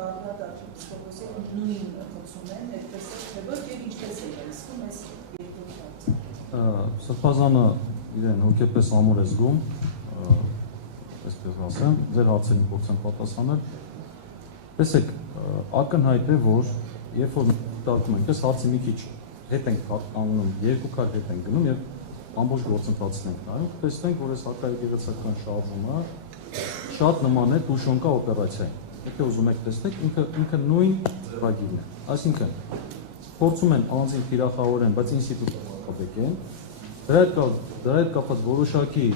Բաղդադը Պիսկոպոսի նույն խոցում են, այդպես թե ոչ եւ ինչպես է լսվում այս երկու հարցը։ Սրբազանը իրեն հոգեպես ամուր է զգում, այսպես ասեմ, ձեր հարցերին փորձեմ պատասխանել։ Տեսեք, ակնհայտ է, որ երբ որ դատում ենք, այս հարցի մի քիչ հետ ենք կանգնում, երկու քայլ հետ ենք գնում եւ ամբողջ գործընթացն ենք նայում, տեսնենք, որ այս հակաեկեղեցական շարժումը շատ նման է Տուշոնկա օպերացիային։ Եթե ուզում եք տեսնեք, ինքը նույն ծրագիրն է։ Այսինքն, փորձում են անձին թիրախավորեն, բայց ինստիտուտը կապեկեն, դրա հետ կապված որոշակի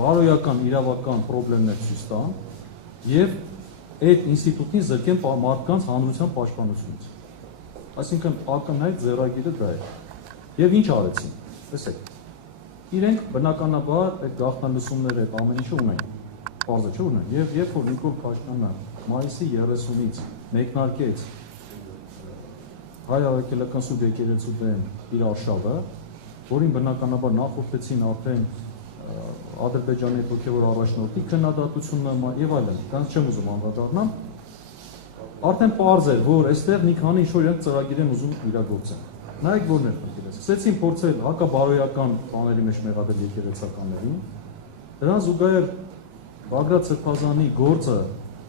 բարոյական իրավական խնդիրներ ցույց տան եւ այդ ինստիտուտին զրկեն մարդկանց հանրության պաշտպանությունից։ Այսինքն, ակնհայտ ձեռագիրը դա է։ Եվ ինչ արեցին։ Տեսեք, իրենք բնականաբար այդ գաղտնալսումները այդ ամեն ինչը ունեն։ Պարզը չէ ունեն։ Եվ երբ որ Նիկոլ Փաշինյանը մայիսի 30-ից մեկնարկեց հայ ավեկելական սուտ եկեղեցու դեմ իր արշավը, որին բնականաբար նախորդեցին արդեն Ադրբեջանի հոգևոր առաջնորդի քննադատությունը եւ այլն, դրանց չեմ ուզում անդրադառնամ, արդեն պարզ էր, որ այստեղ մի քանի ինչ-որ իրենք ծրագիր են ուզում իրագործել։ Նայեք որն է խնդիրը։ Սկսեցին փորձել հակաբարոյական բաների մեջ մեղադրել եկեղեցականներին, դրան զուգահեռ Բագրատ Սրբազանի գործը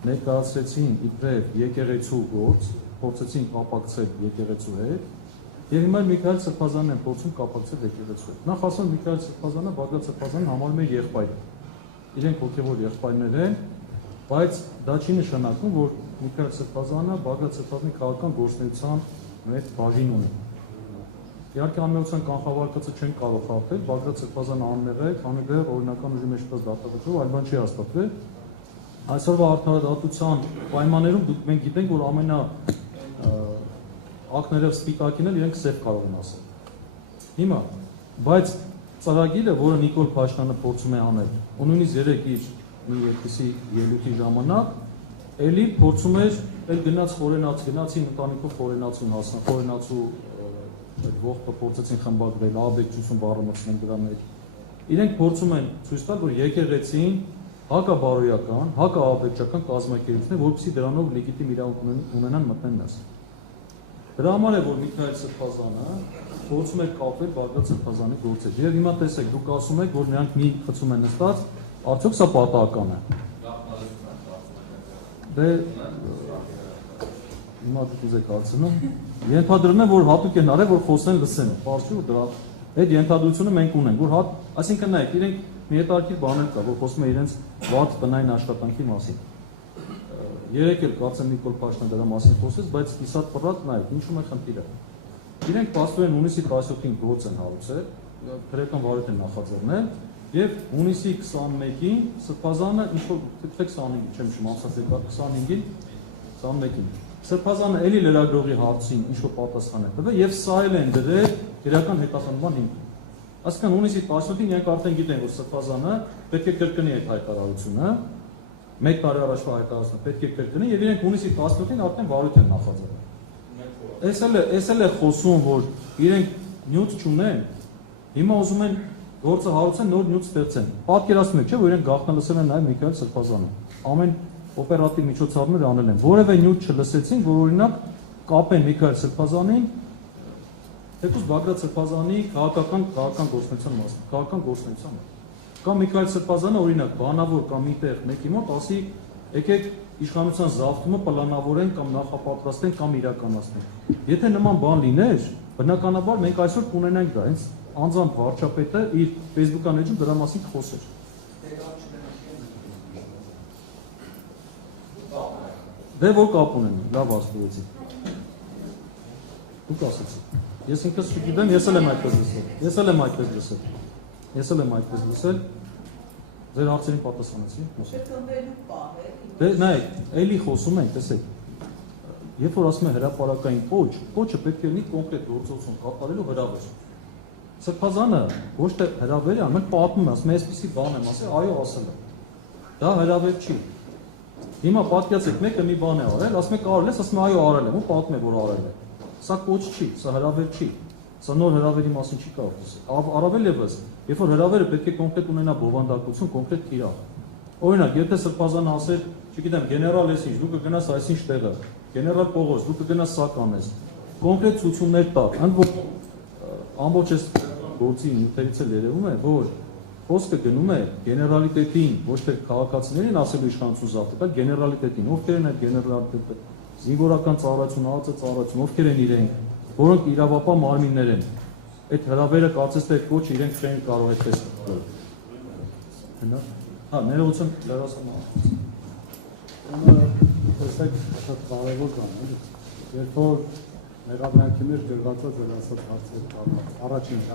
ներկայացրեցին իբրև եկեղեցու գործ, փորձեցին կապակցել եկեղեցու հետ, եւ հիմա Միքայել Սրբազանն են փորձում կապակցել եկեղեցու հետ։ Նախ ասեմ Միքայել Սրբազանը Բագրատ Սրբազանն համարում է եղբայր։ Իրենք հոգեվոր եղբայրներ են, բայց դա չի նշանակում, որ Միքայել Սրբազանը Բագրատ Սրբազանի քաղաքական գործունեության մեծ բաժին ունի։ Իհարկե անմեղության կանխավարկածը չեն կարող խախտել, Բագրատ Սրբազանը անմեղ է, քանի դեռ օրինական ուժի մեջ տված դատավճռով այլ բան չի հաստատվել։ Այսօրվա արդարադատության պայմաններում մենք գիտենք, որ ամենա ակներով սպիտակին էլ իրենք սև կարող են ասել։ Հիմա, բայց ծրագիրը, որը Նիկոլ Փաշինյանը փորձում է անել, ու նույնիսկ երեք իր մի այդպիսի ելույթի ժամանակ էլի փորձում էր էլ գնացին ընտանիքով խորենացուն հասնել, խորենացու այդ ողբը փորձեցին խմբագրել, աբեկչություն բառը մտցնել դրա մեջ։ Իրենք փորձում են ցույց տալ, որ եկեղեցին հակաբարոյական, հակաաբեկչական կազմակերպություն է, որպեսզի դրանով լեգիտիմ իրավունք ունենան մտնեն ներս։ Դրա համար է, որ Միքայել Սրբազանը փորձում է կապել Բագրատ Սրբազանի գործեր։ Եվ հիմա տեսեք, դուք ասում եք, որ նրանք մի խցում են նստած, արդյոք սա պատահական է։ Դե հիմա դուք ուզեք հարցնում, ենթադրում եմ, որ հատուկ են արել, որ խոսեն լսեն, պարզի ու դրա այդ ենթադրությունը մենք ունենք, որ այսինքն նայեք, իրենք մի հետաքրքիր բան կա, որ խոսում է իրենց վատ տնային աշխատանքի մասին։ Երեք էլ կարծեմ Նիկոլ Փաշինյանը դրա մասին խոսեց, բայց իսատ պռատ նայեք, ինչու՞մ է խնդիրը։ Իրենք փաստորեն հունիսի 17-ին գործ են հարուցել, քրեական վարույթ են նախաձեռնել, եւ հունիսի 21-ին Սրբազանը ինչ-որ թեք 25-ին, չեմ հիշում, ամսաթեքա 25-ին, 21-ին Սրբազանը էլի լրագրողի հարցին ինչ-որ պատասխան է տվել եւ սա էլ են դրել իրական հետախնդրման հիմք։ Այսինքն հունիսի 17-ին իրենք արդեն գիտեն, որ Սրբազանը պետք է կրկնի այդ հայտարարությունը, մեկ տարի առաջվա հայտարարությունը պետք է կրկնի եւ իրենք հունիսի 17-ին արդեն վարույթ են նախաձեռնել։ Էս էլ է խոսում, որ իրենք նյութ չունեն, հիմա ուզում են գործը հարուցեն, նոր նյութ ստեղծեն։ Պատկերացնում եք, չէ՞, որ իրենք գաղտնալսել են նաեւ Միքայել Սրբազանը։ Ամեն օպերատիվ միջոցառումներ անել են, որևէ նյութ չլսեցին, որ օրինակ կապեն Միքայել Սրբազանին, թեկուզ Բագրատ Սրբազանի քաղաքական գործունեության մասն, քաղաքական գործունեության։ Կամ Միքայել Սրբազանը օրինակ բանավոր կամ միտեղ մեկի մոտ ասի, եկեք իշխանության զավթումը պլանավորեն կամ նախապատրաստեն կամ իրականացնեն։ Եթե նման բան լիներ, բնականաբար մենք այսօր կունենանք դա, հենց անձամբ վարչապետը իր Facebook-ան էջում դրա մասին կխոսեր։ Դե որ կապ ունեն, լավ ասացի։ Դուք ասացիք։ Ես ինքս չգիտեմ, ես էլ եմ այդպես լսել։ Ձեր հարցերին պատասխանեցի։ Դե նայեք, էլի խոսում ենք, տեսեք։ Երբ որ ասում են հրապարակային կոչ, կոչը պետք է լինի կոնկրետ գործողություն կատարելու հրավեր։ Սրբազանը ոչ թե հրավեր է, ամեն պատմում է, ասում է, այսպիսի բան եմ ասել, այո, ասել եմ։ Դա հրավեր չի։ Հիմա պատկերացեք, մեկը մի բան է արել, ասում եք արել ես, ասում է այո արել եմ, ու պատմում է որ արել է։ Սա կոչ չի, սա հրավեր չի։ Սա նոր հրավերի մասին չի կարող խոսել։ Առավել ևս, երբ որ հրավերը պետք է կոնկրետ ունենա բովանդակություն, կոնկրետ թիրախ։ Օրինակ, եթե Սրբազանը ասել, չգիտեմ, գեներալ ես ինչ, դու կգնաս այսինչ տեղը, գեներալ Պողոս, դու կգնաս սա կանես, կոնկրետ ցուցումներ տալ, ընդ որ ամբողջ այս գործի նյութերից էլ երևում է, որ խոսքը գնում է գեներալիտետին, ոչ թե քաղաքացիներին ասելու իշխանություն զավթել, այլ գեներալիտետին, ովքեր են այդ գեներալիտետը, զինվորական ծառայություն, ԱԱԾ ծառայություն, ովքեր են իրենք, որոնք իրավապահ մարմիններ են, այդ հրավերը կարծես թե կոչ իրենք չեն կարող այդպես տալ։ Հա, ներողություն, լրացում տեսեք, շատ կարևոր բան է, երբ որ մեղադրանքի մեջ գրված է ձեր ասած հարցեր առաջին